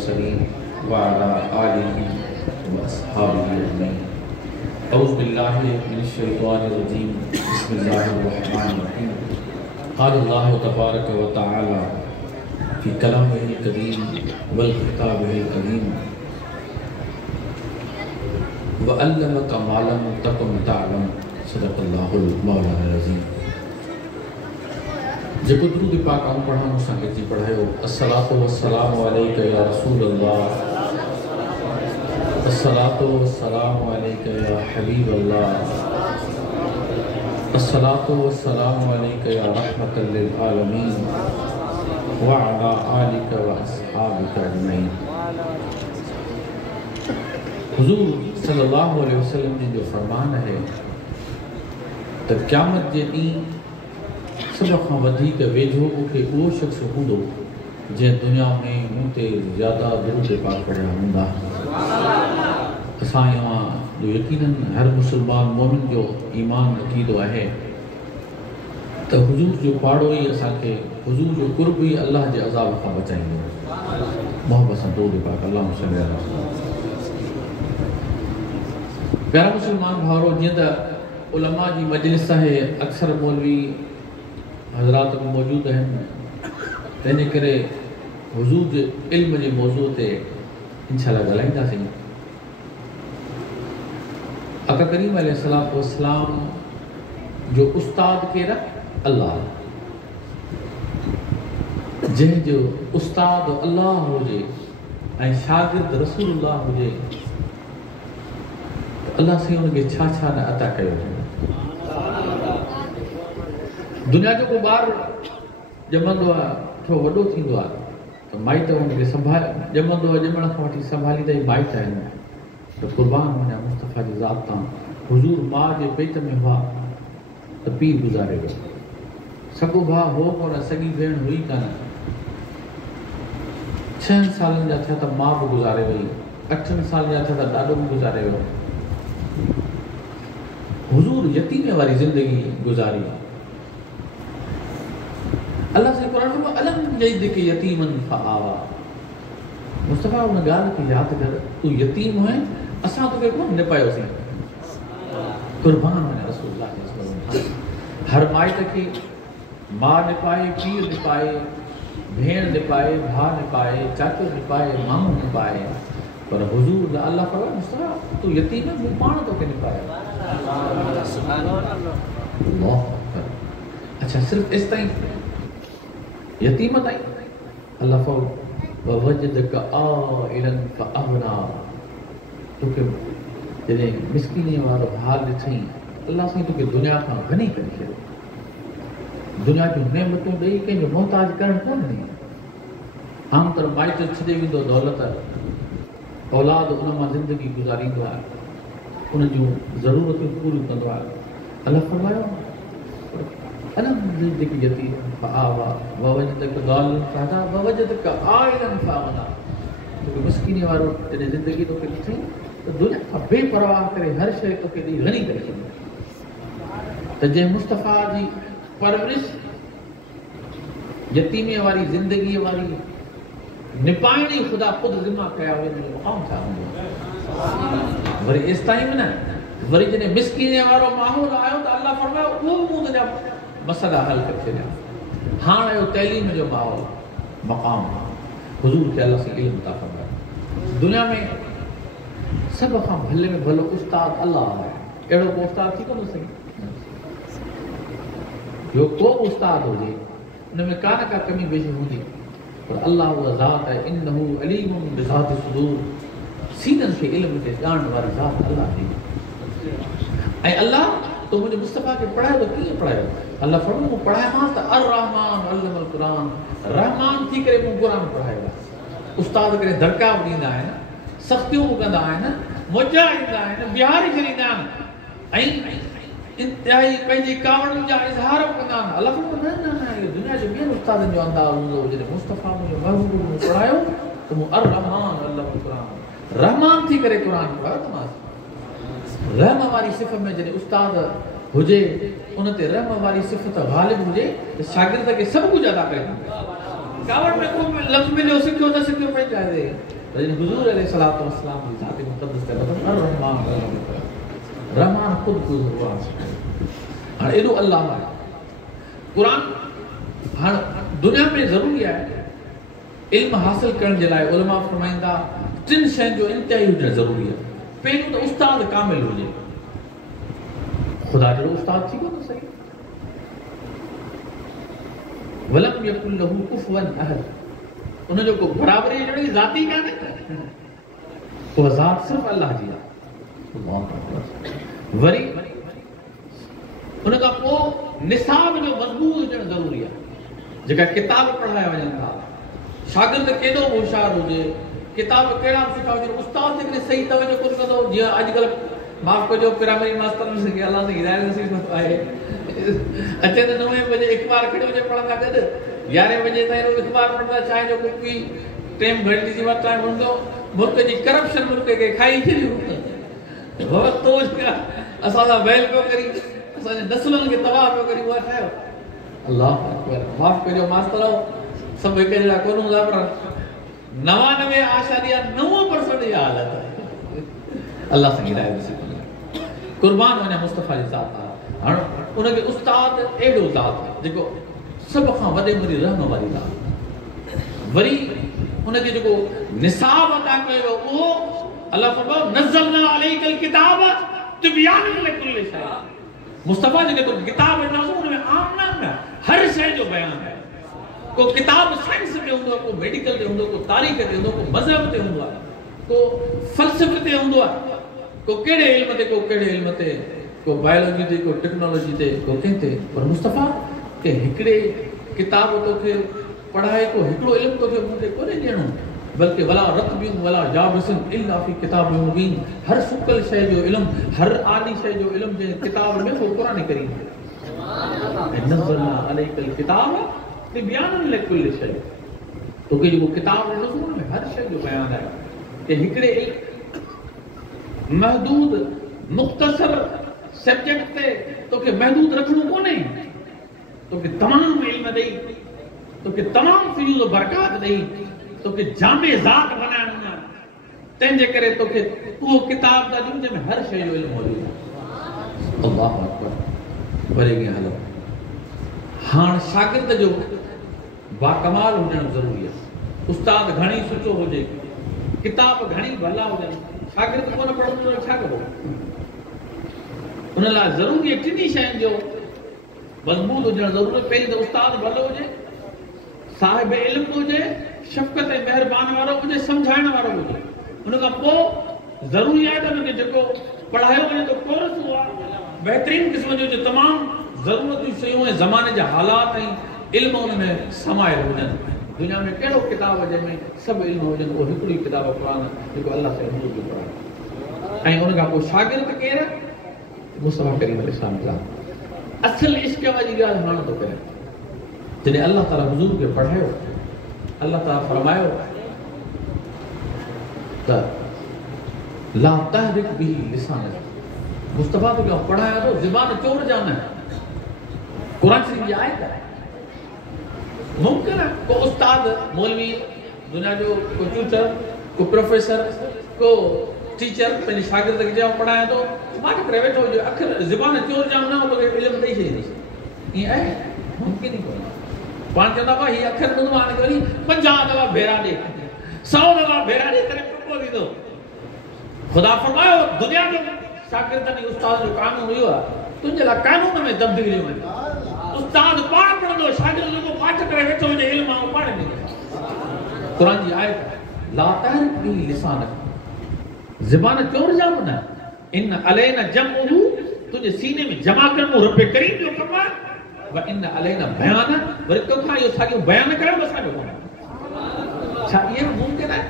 मुरसलीन व अला आलिहि व अस्हाबिहि अजमईन। औज़ु बिल्लाहि मिनश शैतानिर रजीम। बिस्मिल्लाहिर रहमानिर रहीम। क़ाल अल्लाहु तबारक व तआला फ़ी कलामिहिल करीम वल किताबिहिल अज़ीम व अल्लमका मा लम तकुन तअलम। सदक़ल्लाहुल मौलाना अज़ीम। जेको दुरूद पाक आऊं पढ़ा मूंसां गॾिजी पढ़ायो। अस्सलातु वस्सलामु अलैका या रसूल अल्लाह, अस्सलातु वस्सलामु अलैका या हबीब अल्लाह, अस्सलातु वस्सलामु अलैका या रहमतल लिल आलमीन व अला आलिका व अस्हाबिका अजमईन। हुज़ूर सल्लल्लाहु अलैहि वसल्लम जी जो फरमान है त क़यामत जे ॾींहुं सब खां वधीक वेझो मूंखे उहो शख़्स हूंदो जंहिं दुनिया में मूं ते ज़्यादा दुरूद पाक पढ़िया हूंदा। असां जो यकीनन हर मुसलमान मोमिन जो ईमान अक़ीदो आहे त हुज़ूर जो पाड़ो ई असांखे, हुज़ूर जो कुर्ब ई अल्लाह जे अज़ाब खां बचाईंदो। मोहब्बत सां दुरूद पाक अल्लाहुम्मा सल्ली अला सय्यिदिना। प्यारा मुसलमान भाउरो, जीअं त उलमा जी मजलिस आहे, अक्सर मौलवी हज़रात बि मौजूद आहिनि, तंहिंजे करे हुज़ूर जे इल्म जे मौज़ू ते इंशाअल्लाह ॻाल्हाईंदासीं। आका करीम अलैहिस्सलातु वस्सलाम जो उस्ताद केरु? अल्लाह। जंहिंजो उस्ताद अल्लाह हुजे ऐं शागिर्द रसूलुल्लाह हुजे त अल्लाह साईं हुनखे छा छा न अता कयो। दुनिया जो को ॿार ॼमंदो आहे, थोरो वॾो थींदो आहे त माइट हुनखे ॼमंदो आहे, ॼमण खां वठी संभालींदा ई माइट आहिनि। त क़ुर्बान वञा मुस्तफ़ा जी ज़ात तां। हुज़ूर माउ जे पेट में हुआ त पीउ गुज़ारे वियो, सॻो भाउ हो कोन, सॻी भेण हुई कान। 6 सालनि जा थिया त माउ बि गुज़ारे वई, 8 सालनि जा थिया त ॾाॾो बि गुज़ारे वियो। हुज़ूर यतीमे वारी ज़िंदगी गुज़ारी। अल्लाह से कुरान में अलम यजिदक यतीमन फआवा। मुस्तफ़ा उन ॻाल्हि खे यादि कर, तूं यतीम हुए, असां तोखे कोन निपायोसीं। क़ुर्बान वञा रसूलुल्लाह सल्लल्लाहु अलैहि वसल्लम। हर माइट खे माउ निपाए, पीउ निपाए, भेण निपाए, भाउ निपाए, चाचो निपाए, मामो निपाए, पर हुज़ूर अल्लाह फरमाए मुस्तफ़ा तूं यतीम है, मूं पाण तोखे निपायो। अच्छा, सिर्फ़ इस ताईं यतीम ताईं? अल्लाह ववजदक आइलन फअगना। तोखे जॾहिं मिसकीनी वारो हाल ॾिठई, अल्लाह साईं तोखे दुनिया खां घणी करे छॾियो। दुनिया जूं नेमतूं ॾेई कंहिंजो मोहताज करणु कोन ॾिनी। आम तर माइट छॾे वेंदो दौलत, औलाद उन मां ज़िंदगी गुज़ारींदो आहे, उन जूं ज़रूरतूं पूरियूं कंदो आहे। अल्लाह फरमायो अलम यजिदक यतीमन फआवा ववजदक ज़ालिमन फहदा ववजदक आइलन फअगना। तोखे मिसकीनी वारो जॾहिं ज़िंदगी तोखे ॾिठई त दुनिया खां बेपरवाह करे हर शइ तोखे ॾेई घणी करे छॾी। त जंहिं मुस्तफ़ा जी परवरिश यतीमीअ वारी ज़िंदगीअ वारी निपाइणी ख़ुदा ख़ुदि ज़िम्मा कया हुआ, जो मक़ाम छा हूंदो। वरी एसि ताईं बि न, वरी जॾहिं मिसकीनीअ वारो माहौल आयो त अल्लाह फरमायो उहो मूं तुंहिंजा मसइला हल करे छॾिया। हाणे आयो तइलीम जो माहौल, मक़ाम। हुज़ूर खे अल्लाह सां इल्मु अता फरमायो। दुनिया में सभ खां भले में भलो उस्ताद अल्लाह आहे। अहिड़ो को उस्ताद थी कोन सघे। ॿियो को बि उस्ताद हुजे उन में का न का कमी बेशी हूंदी, पर अल्लाह उहा ज़ात आहे। इन्नहू अलीमुन बिज़ाति सुदूर। सीननि खे इल्म खे ॼाणण वारी ज़ात अल्लाह जी। ऐं अल्लाह तो मुझे मुस्तफ़ा के पढ़ायो तो कीअं पढ़ायो? अल्लाह फरमायो मूं पढ़ायोमांसि त अर्रहमान अल्लमल क़ुरान। रहमान थी करे मूं क़ुरान पढ़ायो आहे। उस्ताद करे दड़का बि ॾींदा आहिनि, सख़्तियूं बि कंदा आहिनि, मौजा ॾींदा आहिनि, बिहारी छॾींदा आहिनि ऐं इंतिहाई पंहिंजी कावड़ियुनि जा इज़हार बि कंदा आहिनि। अल्लाह फरमायो न न न, इहो दुनिया जो ॿियनि उस्तादनि जो अंदाज़ हूंदो। जॾहिं मुस्तफ़ा मुंहिंजो महबूब मूं पढ़ायो त मूं अर्रहमान अल्लमल क़ुरान, रहमान थी करे क़ुरान पढ़ायो त मां रहम वारी सिफ़त में जॾहिं उस्ताद हुजे उन ते रहम वारी सिफ़त ग़ालिब हुजे त शागिर्द खे सभु कुझु अदा करे ॾींदो। कावड़ में को लफ्ज मिलियो सिखियो न सिखियो पंहिंजा दे लेकिन हुजूर अलैहिस्सलातु वस्सलाम जी ज़ात मुक़द्दस ते मतलब रहमान खुद गुज़रो हाणे एॾो अल्लाह आहे कुरान हाणे दुनिया में ज़रूरी आहे इल्म हासिल करण जे लाइ उलमा फरमाईंदा टिन शयुनि जो इंतिहाई हुजणु ज़रूरी आहे पहिरियों त उस्ताद कामिल हुजे ख़ुदा जहिड़ो उस्ताद थी कोन सही वलम यकुल लहू कुफुवन अहद उनजो को बराबरी जहिड़ी ज़ाती कान्हे उहा ज़ात सिर्फ़ अल्लाह जी आहे वरी उन खां पोइ निसाब जो मज़मून हुजणु ज़रूरी आहे जेका किताब पढ़ाया वञनि था शागिर्द केॾो होशियार हुजे किताब कहिड़ा सुठा हुजनि उस्ताद जे करे सही तवजो कोन कंदो जीअं अॼुकल्ह माफ़ कजो प्राइमरी मास्तरनि खे अलाह सां हिदायत नसीब आहे अचे त 9 बजे इख़बार खणी वञे पढ़ंदा गॾु 11 बजे ताईं इख़बार पढ़ंदा चाहे जो कोई टाइम घटि जी वक़्तु आहे हूंदो मुल्क जी करप्शन मुल्क खे खाई छॾियो तो असां सां बैल पियो करी असांजे नस्लनि खे तबाह पियो करी उहा ठाहियो अलाह अकबर माफ़ कजो मास्तरो सभु हिकु जहिड़ा कोन हूंदा पर 99.9% इहा हालत आहे अल्लाह सां हिदायत नसीब कुर्बान वञा मुस्तफ़ा जी ज़ात आहे हाणे उनखे उस्ताद अहिड़ो ज़ात जेको सभ खां वॾे में रहम वारी ज़ात वरी उनखे जेको निसाब अदा कयो उहो अल्लाह फरमायो नज़लना अलैकल किताब तिबयान लिकुल्लि शै मुस्तफ़ा जेके तो किताब ॾिनोसीं उन में आम न हर शइ जो बयान आहे को किताब साइंस ते हूंदो को मेडिकल ते हूंदो को तारीख़ ते हूंदो को मज़हब ते हूंदो आहे को फ़लसफ़े ते हूंदो आहे को कहिड़े इल्म ते को कहिड़े इल्म ते को बायोलॉजी ते को टेक्नोलॉजी ते को कंहिं ते पर मुस्तफ़ा के हिकिड़े किताब तोखे पढ़ाए को हिकिड़ो इल्म तोखे मूंखे कोन्हे ॾियणो बल्कि वला रतबिन वला जाबिसिन इल्ला फी किताब मुबीन हर सुकल शइ जो इल्म हर आली शइ जो इल्म जे किताब में वो कुरान करीम नज़लना अलैकल किताब तिबयान लिकुल्लि शै तोखे जो किताब ॾिनो में हर शइ जो बयान आहे कि हिकिड़े महदूद मुख्तसर सब्जेक्ट ते तोखे महदूद रखणो कोन्हे तोखे तमाम इल्म ॾेई तोखे तमाम फिज़ूल बरकात ॾेई तोखे जामे ज़ात बनाइणो आहे तंहिंजे करे तोखे उहो किताब था ॾियूं जंहिंमें हर शइ जो इल्मु मौजूदु आहे अल्लाहु अकबर वरी कीअं हलो हाणे शागिर्द जो बाकमाल हुजणु ज़रूरी आहे उस्ताद घणी सुठो हुजे किताब घणी भला हुजनि शागिर्द कोन पढ़ंदो त छा कबो उन लाइ ज़रूरी आहे टिनी शयुनि जो मज़बूत हुजणु ज़रूरी आहे पहिरीं त उस्ताद भलो हुजे साहिब इल्म हुजे शफ़क़त ऐं महिरबान वारो हुजे सम्झाइण वारो हुजे उन खां पोइ ज़रूरी आहे त उनखे जेको पढ़ायो वञे थो कोर्स उहो आहे बहितरीन क़िस्म जो तमामु ज़रूरतूं शयूं ऐं ज़माने जा हालात ऐं इल्म उन में समायल हुजनि दुनिया में कहिड़ो किताब जंहिंमें सभु इल्म हुजनि उहो हिकिड़ी किताब क़ुरान जेको अल्लाह सां हुजूर जो पढ़ाए ऐं उन खां पोइ शागिर्द केरु मुस्तफ़ा करीम इस्लाम जा असुल इश्क़ वारी ॻाल्हि हाणे थो करे जॾहिं अल्लाह ताला हुजूर खे पढ़ायो अल्लाह ताला फरमायो त ला तहरिक बिही लिसानक मुस्तफ़ा तोखे पढ़ाया थो ज़ुबान चोर जा न कुरान शरीफ जी आयत आहे मुमकिन है को उस्ताद मौलवी दुनिया जो को ट्यूटर को प्रोफेसर को टीचर पंहिंजे शागिर्द खे चयो पढ़ाया थो मां करे वेठो हुजे अखर ज़ुबान चोर जाम न तोखे इल्मु ॾेई छॾींदी ईअं आहे मुमकिन ई कोन्हे पाण चवंदा हुआ हीअ अखर ॿुधो हाणे वरी 50 दफ़ा भेरा ॾे 100 दफ़ा भेरा ॾे तॾहिं पको थींदो ख़ुदा फरमायो दुनिया जो शागिर्दनि उस्ताद जो कानून हुयो आहे तुंहिंजे लाइ कानून में तब्दीली वञे उस्ताद पाण पढ़ंदो शागिर्द जेको पाठ करे वेठो हुजे इल्म आहे पाण ॾींदो क़ुरान जी आयत ला तहरिक बिही लिसानक ज़ुबान चोर जाम न इन अलैना जमहू तुंहिंजे सीने में जमा करणो रब करीम जो कमु आहे व इन अलैना बयान वरी तोखां इहो साॻियो बयान करणु असांजो कमु आहे छा इहो मुमकिन आहे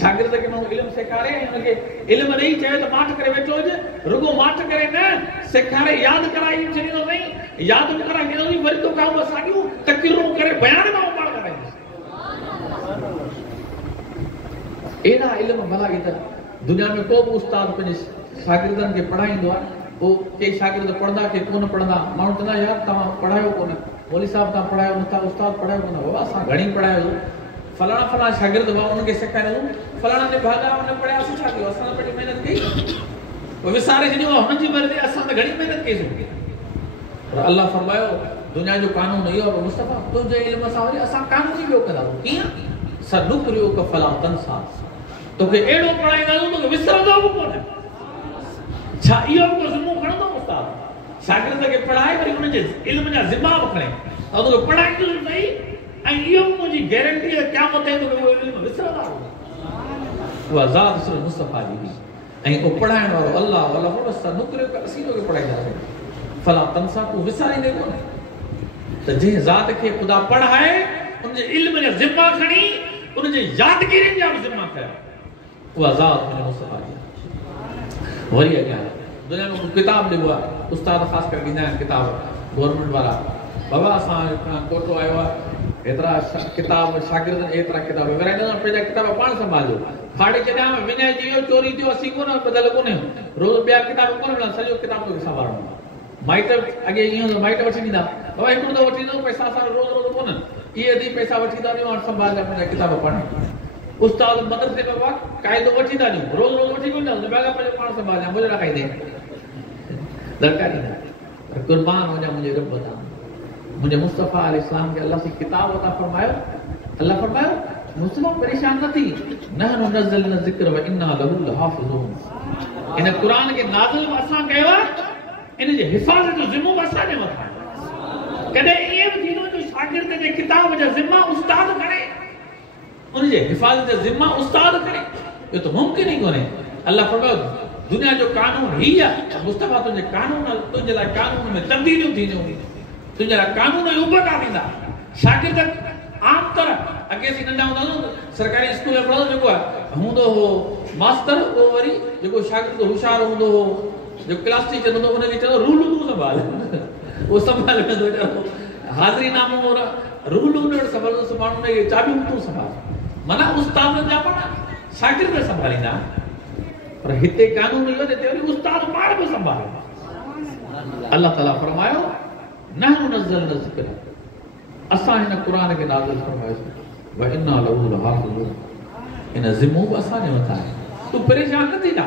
शागिर्द खे माण्हू इल्मु सेखारे ऐं हुनखे इल्मु ॾेई चयो त माठ करे वेठो हुजे रुॻो माठ करे न सेखारे यादि कराई छॾींदो अथई यादि न कराए ॾींदो अथई वरी तोखां उहा साॻियूं तक़रीरूं करे बयान मां पाण कराईंदुसि अहिड़ा इल्म भला ई त दुनिया में को बि उस्ताद पंहिंजे शागिर्दनि खे पढ़ाईंदो आहे पोइ के शागिर्द पढ़ंदा के कोन पढ़ंदा माण्हू चवंदा यार तव्हां पढ़ायो कोन मौली साहब तव्हां पढ़ायो नथा, उस्ताद पढ़ायो कोन, बाबा असां घणी पढ़ायो, फलाणा फलाणा शागिर्द हुआ उनखे सेखारियो, फलाणा ने भागा उन पढ़ायोसीं, छा कयो असां त महिनत कई, पोइ विसारे छॾियो हुननि जी मर्ज़ी, असां त घणी महिनत कईसीं। पर अल्लाह फरमायो दुनिया जो कानून इहो आहे मुस्तफ़ा, तुंहिंजे इल्म सां वरी असां कानून ई ॿियो कंदासीं। कीअं? सनुक़रिउ का फला तंसा, तोखे अहिड़ो पढ़ाईंदासीं तोखे विसरंदो बि कोन। छा इहो बि ज़िम्मो खणंदो उस्ताद? शागिर्द खे पढ़ाए वरी उनजे इल्म जा ज़िम्मा बि खणे, ऐं तोखे पढ़ाईंदो सही, ऐं इहो बि मुंहिंजी गारंटी आहे क़यामत ताईं तोखे उहो इल्म विसरंदा। उहा ज़ात सिर्फ़ु मुस्तफ़ा जी हुई, ऐं उहो पढ़ाइण वारो अल्लाह वाला हो। सनुक़रिउ का असीं तोखे पढ़ाईंदासीं, फला तंसा, तूं विसारींदे कोन। त जंहिं ज़ात खे ख़ुदा पढ़ाए उनजे इल्म जा ज़िम्मा खणी उनजे यादगिरियुनि जा बि ज़िम्मा कया, उहा ज़ात मुंहिंजे मुस्तफ़ा जी। वरी अॻियां दुनिया में किताब ॾिबो आहे, उस्ताद ख़ासि करे ॾींदा आहिनि किताब गवर्नमेंट वारा, बाबा असां कोटो आयो आहे, एतिरा किताब शागिर्दनि एतिरा किताब विराईंदा, पंहिंजा किताब पाण संभालियो, फाड़े छॾिया विञाइजी वियो, चोरी थियो, असीं कोन ॿधल कोन आहियूं, रोज़ ॿिया किताब कोन मिलंदा, सॼो किताब तोखे संभालणो आहे। माइट अॻे ईअं हूंदो, माइट वठी ॾींदा, बाबा हिकिड़ो त वठी ॾिनो, पैसा असां रोज़ रोज़ कोन, इहे अधी पैसा वठी था ॾियूं, हाणे संभाल पंहिंजा किताब पढ़नि। उस्ताद मदरसे बाबा क़ाइदो वठी था ॾियूं, रोज़ रोज़ वठी कोन ॾियूं, ॿिया पंहिंजो पाण संभालिया, मुंहिंजा खाईंदे दरकार ई न। पर क़ुर्बान वञा मुंहिंजे रब तां, मुंहिंजे मुस्तफ़ा अलैहिस्सलाम खे अल्लाह से किताब अता फरमायो, अल्लाह फरमायो मुस्तफ़ा परेशान न थी, नहनु नज़्ज़लना ज़िक्र व इन्ना लहू लहाफ़िज़ून। इन क़ुरान खे नाज़िल असां कयो आहे, इन जे हिफ़ाज़त जो ज़िम्मो असां जे मथां आहे। कॾहिं ईअं बि थींदो जो शागिर्द जे किताब जा ज़िम्मा उस्ताद खणे, उन जे हिफ़ाज़त जा ज़िम्मा उस्ताद खणे, इहो त मुमकिन ई कोन्हे। अल्लाह फरमायो दुनिया जो कानून ही आहे, मुस्तफ़ा तुंहिंजे कानून, तुंहिंजे लाइ कानून में तब्दीलियूं थींदियूं, तुंहिंजे लाइ कानून ई उबता थींदा। शागिर्द आम तरह अॻे असीं नंढा हूंदा हुआसीं, सरकारी स्कूल में पढ़ंदो जेको आहे हूंदो हो मास्तर, उहो वरी जेको शागिर्द होशियार हूंदो हो, जो क्लास टीचर हूंदो हुनखे चवंदो रूल तूं संभाल, उहो संभाले वेंदो, हाज़िरी नामो रूल उन वटि संभालंदो, माण्हू हुनखे चाबियूं तूं संभाल। माना उस्ताद जा पाण शागिर्द संभालींदा, पर हिते कानून इहो हिते वरी उस्ताद पाण बि संभाले। अल्लाह ताला फरमायो नहनु नज़्ज़लना ज़िक्र, असां हिन क़ुर खे नाज़िल फरमायोसीं, व इन्ना लहू लहाफ़िज़ून, इन ज़िम्मो बि असांजे मथां आहे। तूं परेशान न थी जा,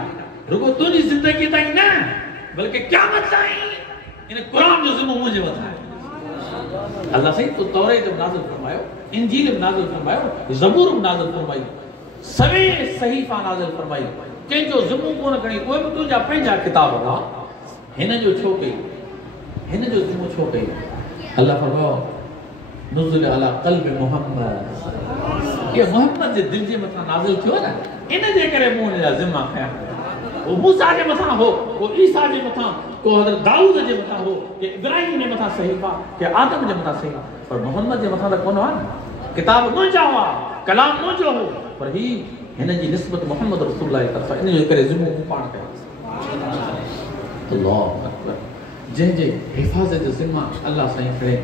रुगो तुंहिंजी ज़िंदगी ताईं न, बल्कि क़यामत ताईं इन क़ुर जो ज़िम्मो मुंहिंजे मथां आहे। अल्लाह साईं तो तौरेत बि नाज़िल फरमायो, इंजील बि नाज़िल फरमायो, ज़बूर बि नाज़िल फरमाई, सवे सहीफ़ा नाज़िल फरमाई, कंहिंजो ज़िम्मो कोन खणी, उहे बि तुंहिंजा पंहिंजा किताब हुआ, हिन जो छो कई, हिन जो ज़िम्मो छो कई? अल्लाह फरमायो नुज़ुल अला क़ल्बि मुहम्मद, ये मोहम्मद जे दिल जे मथां नाज़िल थियो न, इन जे करे मूं हिन जा ज़िम्मा खयां। वो मूसा जे मथां हो, वो ईसा जे मथां, को हज़रत दाऊद जे मथां हो, के इब्राहिम जे मथां सहीफ़ा, के आदम जे मथां सहीफ़ा, पर मोहम्मद जे मथां त कोन हुआ न। किताब मुंहिंजा हुआ, कलाम मुंहिंजो हो, पर ही हिन जी निस्बत मोहम्मद रसूलुल्लाह जी तरफ़ां, इन जे करे ज़िम्मो पाण कयो। अल्लाहु अकबर, जंहिंजे हिफ़ाज़त जो ज़िम्मा अल्लाह साईं खणे।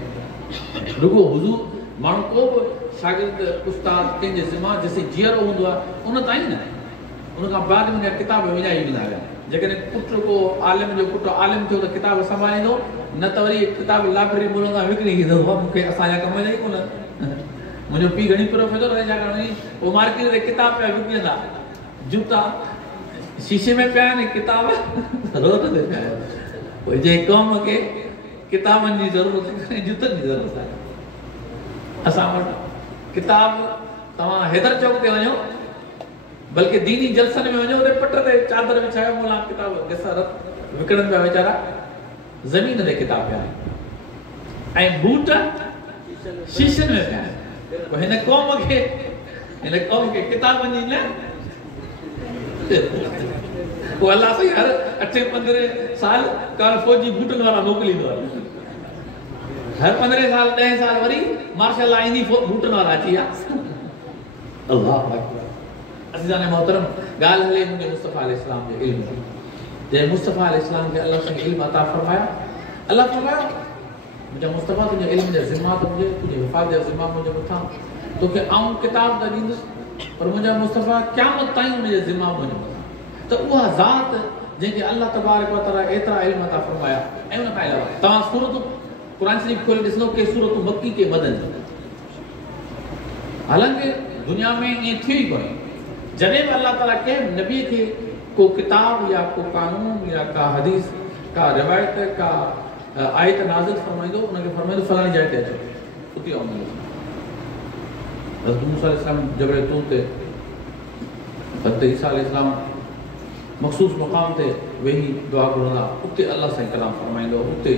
रुगो हुज़ूर माण्हू को बि शागिर्द उस्ताद कंहिंजे ज़िम्मा जेसीं जीअरो हूंदो आहे उन ताईं न, उन खां बाद में किताब विञाई वेंदा हुआ। जेकॾहिं पुटु को आलिम जो पुटु आलिम थियो त किताब संभालींदो, न त वरी किताब लाइब्रेरी मुल्ला विकिणी ईंदो, मूंखे असांजा कम जा ई कोन। मुंहिंजो पीउ घणी प्रोफेसर आहे, छाकाणि पोइ मार्केट ते किताब पिया विकिणंदा, जूता शीशे में पिया आहिनि, किताब रोड ते पिया आहिनि। पोइ जंहिं क़ौम खे किताबनि जी ज़रूरत आहे, जूतनि जी ज़रूरत आहे, असां वटि किताब, तव्हां हैदर चौक ते वञो, बल्कि दीनी जलसनि में वञो, उते पट ते चादर विछायो, मोला किताब विकिणनि पिया वीचारा, ज़मीन ते किताब पिया आहिनि, ऐं बूट शीशनि में पिया आहिनि। पोइ हिन क़ौम खे किताबनि जी न, पोइ अल्लाह साईं हर 8-15 साल काल फ़ौजी बूटनि वारा मोकिलींदो आहे, हर 15 साल 10 साल वरी मार्शल लॉ ईंदी, बूटनि वारा अची विया। अल्लाह अकबर। अज़ीज़ान मोहतरम, ॻाल्हि हले मुंहिंजे मुस्तफ़ा अलैहिस्सलाम जे इल्म जी, जंहिं मुस्तफ़ा अलैहिस्सलाम खे अल्लाह साईं इल्म अता फरमाया। अल्लाह फरमायो मुंहिंजा मुस्तफ़ा तुंहिंजे इल्म जा ज़िम्मा तुंहिंजे, तुंहिंजे हिफ़ाज़त जा ज़िम्मा मुंहिंजे मथां, तोखे आऊं किताब त ॾींदुसि, पर मुंहिंजा मुस्तफ़ा क़यामत ताईं हुनजे ज़िम्मा मुंहिंजे मथां। त उहा ज़ात जंहिंखे अल्लाह तबारक व तआला एतिरा इल्म अता फरमाया, ऐं उन खां अलावा तव्हां सूरत कुरान शरीफ खोले ॾिसंदो के सूरत मक्की के मदनी। हालांकि दुनिया में ये थी ही कोन्हे। जॾहिं बि अल्लाह ताला के नबी के को किताब या को कानून या का हदीस का रिवायत का आयत नाज़िल फरमाईंदो, उनके फरमाईंदो फलानी जगह ते अचो, उते आऊं। हज़रत मूसा अलैहिस्सलाम जबल तूर ते, हज़रत ईसा अलैहिस्सलाम मखसूस मक़ाम ते वेही दुआ घुरंदा, उते अल्लाह साईं कलाम फरमाईंदो, उते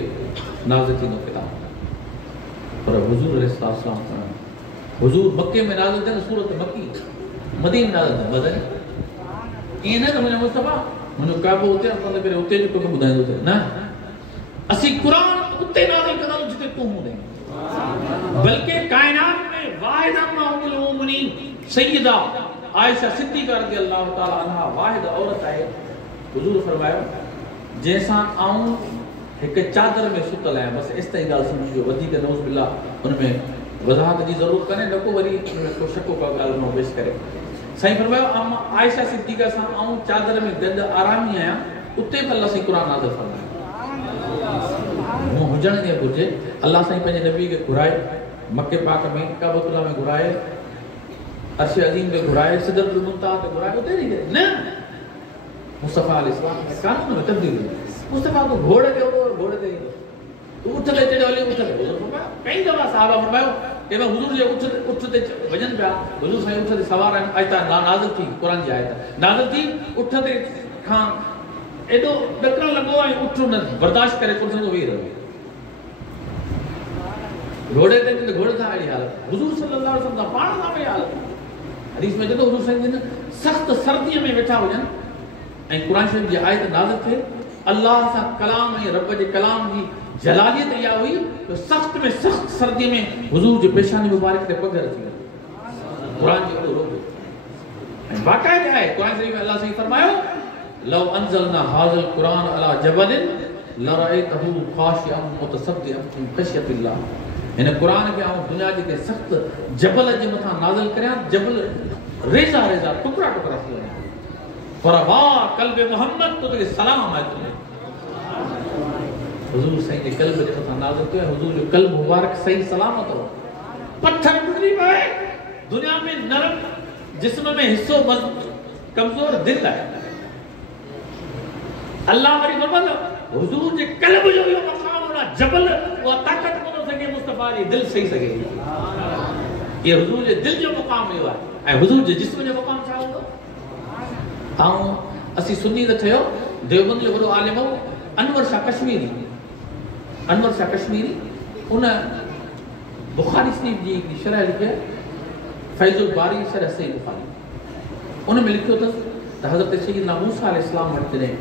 नाज़िल थींदो किताब। पर हुज़ूर अलैहिस्सलाम हुज़ूर मक्के में नाज़िल थियनि सूरत मक्की, मदीने में नाज़िल थियनि मदनी। ईअं न त मुंहिंजो मुस्तफ़ा मुंहिंजो काबो उते पसंदि करे उते जो तोखे ॿुधाईंदो थिए, न असीं क़ुरान उते नाज़िल कंदासीं जिते तूं हूंदे, बल्कि कायनात में वाहिद उम्मुल मोमिनीन सय्यदा आयशा सिद्दीक़ा रज़ियल्लाहु ताला अन्हा वाहिद औरत आहे। हुज़ूर फरमायो जंहिंसां आऊं हिकु चादर में सुतल आहियां, बसि एसि ताईं ॻाल्हि सम्झिजो, वधीक नऊज़ बिल्लाह हुनमें वज़ाहत जी ज़रूरत कान्हे, न को वरी को शक का ॻाल्हि न पेश करे। साईं फरमायो आयशा सिद्दीक़ा सां आऊं चादर में गंद आरामी आहियां, उते बि अल्लाह साईं क़ुरान नाज़िल फरमायो। हूअं हुजण ईअं घुरिजे, अल्लाह साईं पंहिंजे नबी खे घुराए मके पाक में, काबतुल्लाह में घुराए, अर्श अज़ीम में घुराए, सिदरतुल मुंतहा ते घुराए, उते नहीं गए न। मुस्तफ़ा अलैहिस्सलाम में कानून में तब्दीली, मुस्तफ़ा को घोड़े ते और घोड़े ते उठले चढ़े हले उठले। हुज़ूर फरमायो कई दफ़ा सहाबा फरमायो के मैं हुज़ूर जे उठ ते वजन पिया, हुज़ूर साईं उठ ते सवार आहिनि, आयत नाज़िल थी, क़ुरान जी आयत नाज़िल थी, उठ ते खां एॾो ॾकण लॻो ऐं उठ न बर्दाश्त करे कुर्सी ते वेही रहियो। घोड़े ते घोड़े सां अहिड़ी हालत, हुज़ूर सल्लल्लाहु अलैहि वसल्लम पाण सां अहिड़ी हालत। हदीस में चवंदो हुज़ूर साईं सख़्त सर्दीअ में वेठा हुजनि ऐं क़ुरान शरीफ़ जी आयत नाज़िल थिए, अल्लाह सां कलाम ऐं रब जे कलाम जी जलालियत इहा हुई तो सख़्त में सख़्त सर्दी में हुज़ूर जे पेशानी मुबारक ते पग अची वियो। क़ुरान जी एॾो रोग ऐं बाक़ाइदा आहे। क़ुरान शरीफ़ में अल्लाह साईं फरमायो लौ अंज़लना हाज़ल क़ुरान अला जबलिन लरअयतहु ख़ाशिअन मुतसद्दिअन मिन ख़श्यतिल्लाह। हिन क़ुरान खे आऊं दुनिया जे सख़्त जबल जे मथां नाज़िल करियां, जबल रेज़ा रेज़ा टुकड़ा टुकड़ा थी वञनि, पर वाह क़ल्ब मोहम्मद तो ते सलाम आहे तुंहिंजो। हुज़ूर साईं जे क़ल्ब जे मथां नाज़िल थियो, हुज़ूर जो क़ल्ब मुबारक सही सलामत हो। पत्थर टुकड़ी पए, दुनिया में नरम जिस्म में हिस्सो कमज़ोर दिल आहे। अल्लाह वरी फरमायो हुज़ूर जे क़ल्ब जो इहो मक़ाम होला जबल, उहा ताक़त कोन सके मुस्तफ़ा जी दिल सही सके। ये हुज़ूर जे दिल जो मक़ाम इहो आहे ऐं हुज़ूर जे जिस्म जो मक़ाम छा हूंदो। ऐं असीं सुन्नी त थियो, देवबंद जो वॾो आलिम हो अनवर शाह कश्मीरी, अनवर शाह कश्मीरी, उन बुखारी शरीफ़ जी हिकिड़ी शरह लिखी आहे, फैज़ुल बारी शरह सही बुखारी, उन में लिखियो अथसि त हज़रत सैयदना मूसा अलैहिस्सलाम वटि जॾहिं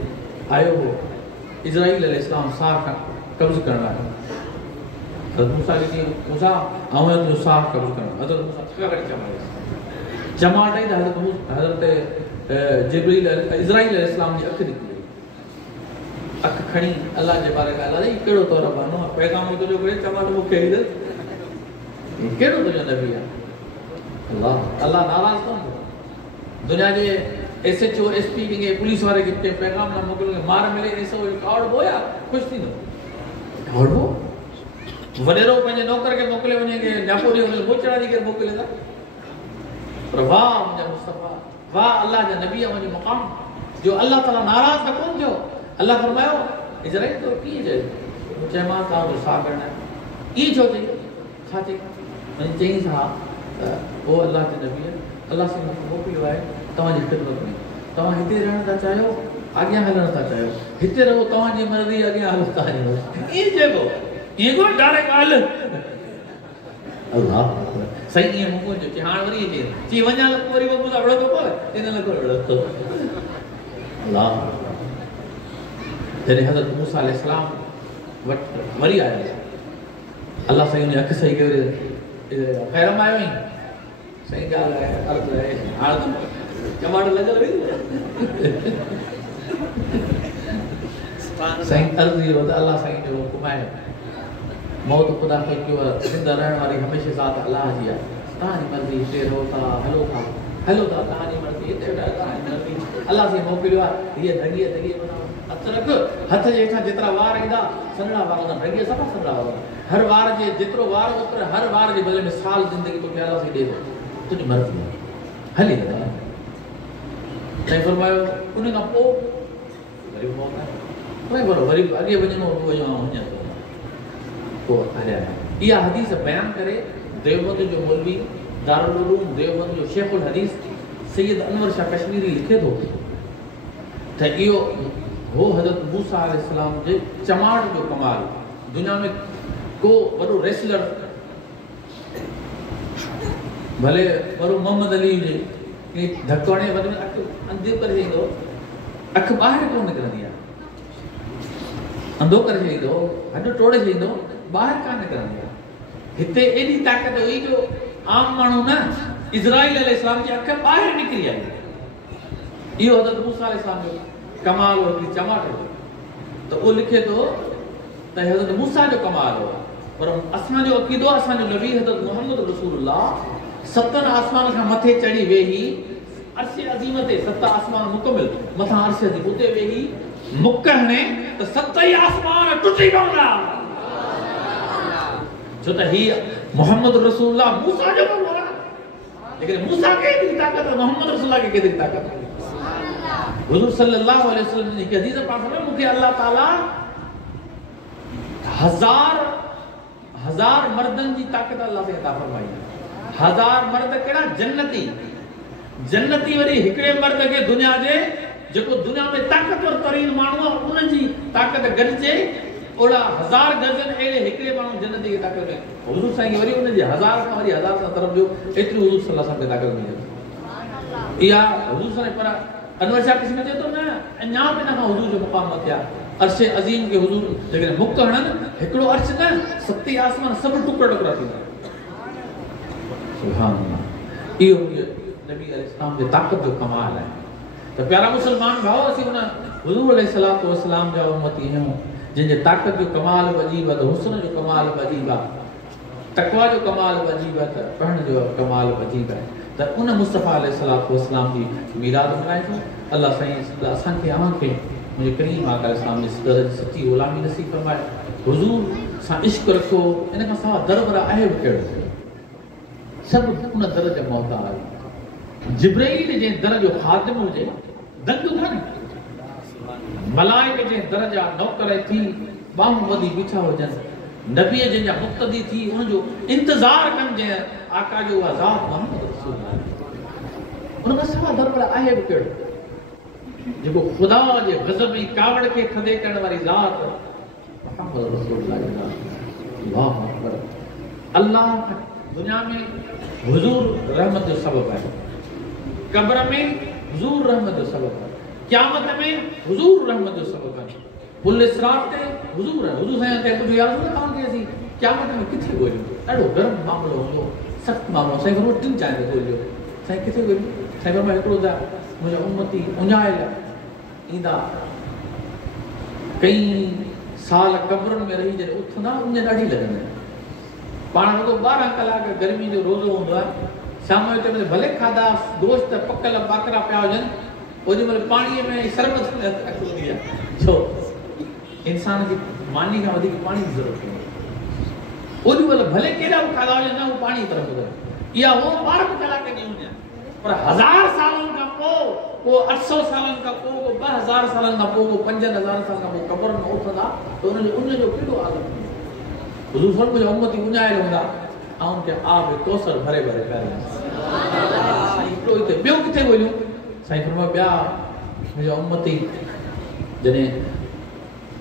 आयो हो इज़राइल अलैहिस्सलाम साह खां कब्ज़ करण लाइ, हज़रत मूसा खे चई मूसा आऊं तुंहिंजो साह कब्ज़ करणु, हज़रत मूसा थका करे चमाट आई त हज़रत जिब्रील इज़राइल अलैहिस्सलाम जी अखि निकिरी वई। अखि खणी अल्लाह जे बारे में ॻाल्हाई, कहिड़ो तौर बनो आहे पैगाम तुंहिंजो घुरे चमाट मूंखे कहिड़ो तुंहिंजो नबी आहे। अल्लाह अल्लाह नाराज़ कोन थियो। दुनिया जे SHO SP खे पुलिस वारे खे पैगाम न मोकिलियो, मार मिले ऐसो कावड़बो या ख़ुशि थींदो, कावड़बो वॾेरो पंहिंजे नौकर खे मोकिले वञे के न्यापोरी मोचड़ा खे मोकिले था। पर वाह मुंहिंजा मुस्तफ़ा, वाह अल्लाह जा नबी मुंहिंजो मक़ाम जो अल्लाह ताला नाराज़ न कोन थियो। अल्लाह फरमायो इज़राइल तो कीअं चयो, चयो मां तव्हांजो साह करणु आहे, ईअं छो चई, छा चई, वञी चईं हा त उहो अल्लाह जे नबी आहे, अल्लाह सां मूंखे मोकिलियो आहे तव्हांजी ख़िदमत में, तव्हां हिते रहणु था चाहियो, अॻियां हलणु था चाहियो, हिते रहो तव्हांजी मर्ज़ी, अॻियां हलो तव्हांजी मर्ज़ी, ईअं चइबो, ईअं कोन डायरेक्ट ॻाल्हि। अल्लाह सही ईअं मूंखे चयो, हाणे वरी चई चई वञा त वरी बबू सां विढ़ंदो कोन, इन लाइ कोन विढ़ंदो। अल्लाह जॾहिं हज़रत मूसा अलैहिस्सलाम वटि वरी आया, अल्लाह साईं उन अखि सही करे ख़ैर में आयो, सही ॻाल्हि आहे, अर्ज़ु आहे, हाणे चमाट लॻल हुई साईं अर्ज़ु इहो त अल्लाह साईं जो हुकुम आहे, मौत ख़ुदा खे कयो आहे, ज़िंदा रहण वारी हमेशह ज़ात अल्लाह जी आहे, तव्हांजी मर्ज़ी, हिते रहो था, हलो था, हलो था, तव्हांजी मर्ज़ी, हिते वेठा तव्हांजी मर्ज़ी, अल्लाह साईं मोकिलियो आहे, हीअ धॻीअ मथां हथ रख हथ जे हेठां जेतिरा वार ईंदा सन्हा वार हूंदा रंगे सभा सन्हा वार हर वार जे जेतिरो वार ओतिरो हर वार जे बदले में साल ज़िंदगी तोखे अलाह साईं ॾे थो तुंहिंजी मर्ज़ी आहे हली वेंदा साईं फरमायो उन खां पोइ वरी मौत आहे वरी अॻे वञिणो वञे पोइ हलिया इहा हदीस बयान करे देवबंद जो मौलवी दारुल उलूम देवबंद जो शेखुल हदीस सैयद अनवर शाह कश्मीरी लिखे थो त इहो हो हज़रत मूसा अलैहिस्सलाम जे चमाट जो कमाल दुनिया में को वॾो रेसलर भले वॾो मोहम्मद अली हुजे धक हणे वॾे में अखि अंधो करे ईंदो अखि ॿाहिरि कोन निकिरंदी आहे अंधो करे छॾींदो हॾ टोड़े छॾींदो ॿाहिरि कान निकिरंदी आहे हिते एॾी ताक़त हुई जो आम माण्हू न इज़राइल अलैहिस्सलाम जी अखि ॿाहिरि निकिरी आई इहो हज़रत मूसा अलैहिस्सलाम जो कमाल हो हिकिड़ी चमाट हो त उहो लिखे थो त हज़रत मूसा जो कमाल हो पर असांजो अक़ीदो असांजो नबी हज़रत मोहम्मद रसूलुल्लाह सतनि आसमान खां मथे चढ़ी वेही अर्श अज़ीम ते सत आसमान मुकमिल मथां अर्श अज़ीम उते वेही मुक हणे त सत ई आसमान टुटी पवंदा छो त ही मोहम्मद रसूलुल्लाह मूसा जो कमु हो लेकिन मूसा खे एतिरी ताक़त मोहम्मद रसूलुल्लाह खे केतिरी ताक़त हुजूर सल्लल्लाहु अलैहि वसल्लम जी हदीस पाक में मूंखे अल्लाह ताला हजार मर्दन जी ताक़त अल्लाह से अता फरमाई हजार मर्द केड़ा जन्नती वरी हिकड़े मर्द के दुनिया जे जेको दुनिया में ताक़तवर तरीन माण्हू उन जी ताक़त गॾिजे ओड़ा हजार दर्जन अहिड़े हिकड़े माण्हू जन्नती की ताक़त में हुजूर साईं खे वरी उन जे हजार खां वरी हजार सां तरफ़ जो एतिरी हुजूर सल्लल्लाहु अलैहि वसल्लम खे ताक़त मिली इहा हुजूर साईं पर अनवर शाह किस्म चए थो न अञा बि हिन खां हुजूर जो मुक़ाम न थिया अर्श अज़ीम के हुजूर जेकॾहिं मुक हणनि हिकिड़ो अर्श न सत आसमान सभु टुकड़ा टुकड़ा थींदा सुभान अल्लाह इहो नबी अलैहिस्सलाम जे ताक़त जो कमाल आहे त प्यारा मुसलमान भाउ असीं हुन हुजूर अलैहिस्सलातु वस्सलाम जा उम्मती आहियूं जिनजे ताक़त जो कमाल वजीब आहे त हुस्न जो कमाल वजीब आहे तक़वा जो कमाल वजीब आहे त पढ़ण जो कमाल वजीब आहे त उन मुस्तफ़ा अलैहिस्सलातु वस्सलाम जी मीराद मल्हाइजो अल्लाह साईं असांखे अव्हांखे मुझे करीम आका इस्लाम ने दर्ज सच्ची गुलामी नसीब फरमाए हुजूर सा इश्क रखो इन का सवा दरबरा आहे केड़ो सब उन दर जे मोहताज जिब्राइल जे दर जो खादिम हुजे दंग खन मलाइक जे दर जा नौकर थी बाहु वदी बीठा हुजन नबी जे जा मुक्तदी थी उन जो इंतजार कन जे आका जो आजाद मोहम्मद रसूल उन का सवा दरबरा आहे केड़ो जेको खुदा जे गज़ब जी कावड़ के खदे करण वाली ज़ात मोहम्मद रसूलुल्लाह अल्लाह अकबर अल्लाह दुनिया में हुजूर रहमत जो सबब है कब्र में हुजूर रहमत जो सबब है क़यामत में हुजूर रहमत जो सबब है पुल सिरात ते हुजूर है हुजूर साईं ते कुछ याद न कान के असी क़यामत में किथे गोलियो ॾाढो गर्म मामलो हो सख्त मामलो साईं फरमायो टिन चाहे तो गोलियो साईं किथे गोलियो साईं फरमायो हिकिड़ो दा मुझे उम्मती उञाइल ईंदा कई साल कब्रनि में रही जॾहिं उथंदा उन ॾाढी लॻंदी पाण रुगो 12 कलाक गर्मी जो रोज़ो हूंदो आहे शाम जो टाइम भले खाधा दोस्त पकल बाकरा पिया हुजनि ओॾी महिल पाणीअ में शरबत में हूंदी आहे छो इंसान खे मानी खां वधीक पाणी जी ज़रूरत पवंदी ओॾी महिल भले केॾा बि खाधा हुजनि न उहो पाणी तरफ़ इहा उहो 12 कलाक जी हूंदी आहे पर 1000 सालनि खां पोइ को 800 सालनि खां पोइ को 2000 सालनि खां पोइ को 5000 सालनि खां पोइ क़ब्र में उथंदा त उन जो केॾो आलम हुजूर फरमायो जो उम्मती उञाइल हूंदा ऐं उनखे आब कौसर भरे भरे पिया साईं हिकिड़ो हिते ॿियो किथे ॻोल्हियूं साईं फरमायो ॿिया मुंहिंजा उम्मती जॾहिं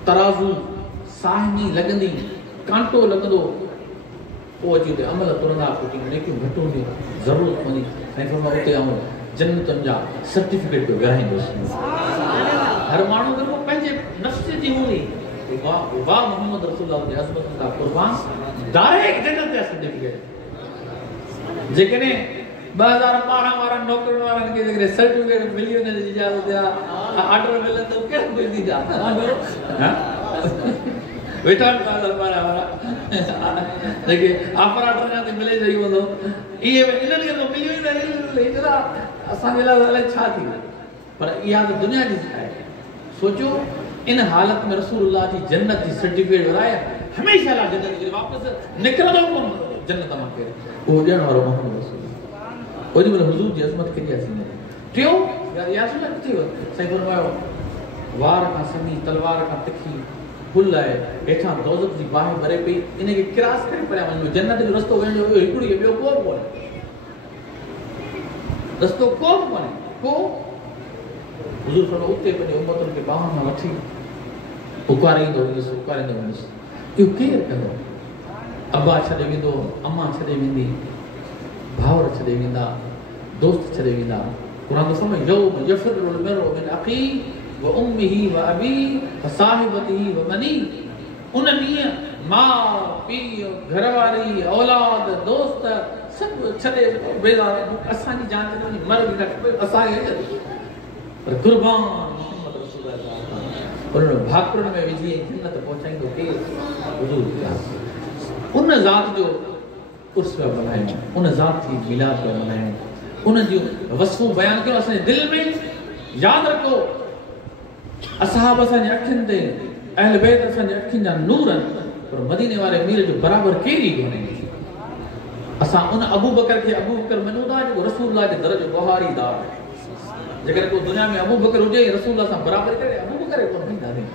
तराज़ू साहिनी लॻंदी कांटो लॻंदो पोइ अची उते अमल तुरंदा पोइ नेकियूं घटि हूंदियूं ज़रूरत पवंदी साईं फरमायो उते आऊं जन्नतुनि जा सर्टिफिकेट पे विराईंदुसि हर माण्हू को पंहिंजे नफ़्स जी हूंदी वाह मोहम्मद रसूलुल्लाह जी अज़मत का कुर्बान डायरेक्ट जन्नत जा सर्टिफिकेट जेकॾहिं 2012 वारा नौकरनि वारनि खे जेकॾहिं सर्टिफिकेट मिली वञे जी इजाज़त या ऑर्डर मिले त कहिड़ो मिलंदी जा वेठा 2012 वारा जेके ऑफर ऑर्डर जा मिले रही हूंदो इहे इन्हनि खे मिली वई त असांजे लाइ छा थी पर इहा त दुनिया जी आहे सोचो इन हालत में रसूलुल्लाह जी जन्नत जी सर्टिफिकेट वराया हमेशा ला जन्नत जी वापस निकरदो कोन जन्नत मां के वो ॾियण वारो मोहम्मद रसूल ओडी महिल हुजूर जी अज़मत कई असीं टियो या रसूल किथे वियो साईं फरमायो वार का समी तलवार का तिखी फुल है हेठा दोज़ख जी बाहि भरे पई इन के क्रॉस करे पया वञो जन्नत जो रस्तो वञो हिकड़ी ॿियो को कोन्हे रस्तो को कोन्हे को हुजूर फरमायो उते पंहिंजे उम्मतुनि खे बाहुनि मां वठी पुकारींदो वञिस इहो केरु कंदो अब्बा छॾे वेंदो अम्मा छॾे वेंदी भाउर छॾे वेंदा दोस्त छॾे वेंदा क़ुरान तो फरमाए यौम यफ़िरुल मरउ मिन अख़ी व उम्मिही व अबी व साहिबतिही व बनी उन ॾींहुं मां पीउ घरवारी औलाद दोस्त सब छॾे बेज़ार असांजी जान ते वञी मर बि न खपे असांखे पर कुर्बान मोहम्मद रसूल उन भाकुरनि में विझी जन्नत पहुचाईंदो केरु हुजूर उन ज़ात जो उर्स पिया मल्हायूं उन ज़ात जी मिलाद पिया मल्हायूं उन जूं वसफ़ूं बयान कयो असांजे दिलि में यादि रखो असहाब असांजे अखियुनि ते अहल बैत असांजे अखियुनि जा नूर आहिनि पर मदीने वारे मीर जो बराबरि केरु ई कोन्हे असां उन अबू बकर खे अबू बकर मञूं था जेको रसूलुल्लाह जे दर जो गुहारीदार आहे जेकर को दुनिया में अबू बकर हुजे रसूलुल्लाह सां बराबरि करे अबू बकर कोन मञींदासीं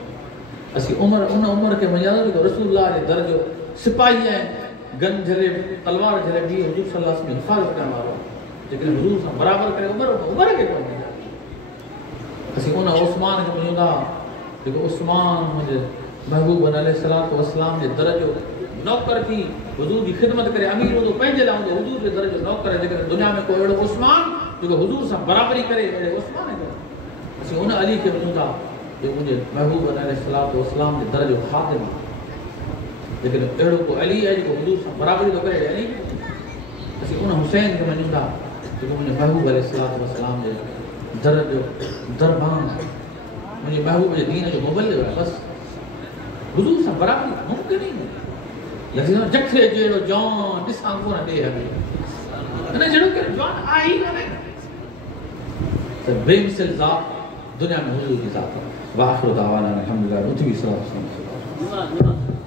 असीं उन उम्र खे मञंदासीं जेको रसूलुल्लाह जे दर जो सिपाही आहे गन झले तलवार झले बि हुजूर सल्लल्लाहु अलैहि वसल्लम हिफ़ाज़त करण वारो जेकर हुजूर सां बराबरि करे उमर खे कोन मञींदा असीं उन उस्मान खे मञूं था जेको उस्मान मुंहिंजे महबूब अलैहिस्सलातु वस्सलाम जे दर जो नौकर थी हुजूर जी ख़िदमत करे अमीर हूंदो पंहिंजे लाइ हूंदो हुजूर जे दर जो नौकर जेकर दुनिया में कोई अहिड़ो उस्मान जेको हुजूर सां बराबरी करे अहिड़े उस्मान खे असीं उन अली खे मञूं था जो मुंहिंजे महबूब अलैहिस्सलातु वस्सलाम जे दर जो ख़ादिम आहे लेकिन अहिड़ो को अली आहे जेको हुजूर सां बराबरी थो करे अली असीं उन हुसैन खे मञूं था जेको मुंहिंजे महबूब अलैहिस्सलातु वस्सलाम जे दर जो दरबान मुंहिंजे महबूब जे दीन जो मुबल्लिग़ आहे बसि हुजूर सां बराबरी मुमकिन ई न लेकिन जखे जहिड़ो जवान ॾिसां कोन ॾे हले अने जहिड़ो के जवान आहे ई कोन्हे त बेमिसल ज़ात दुनिया में हुजूर जी ज़ात आहे वाखिर दावाना अल्हम्दुलिल्लाह उथी सलाम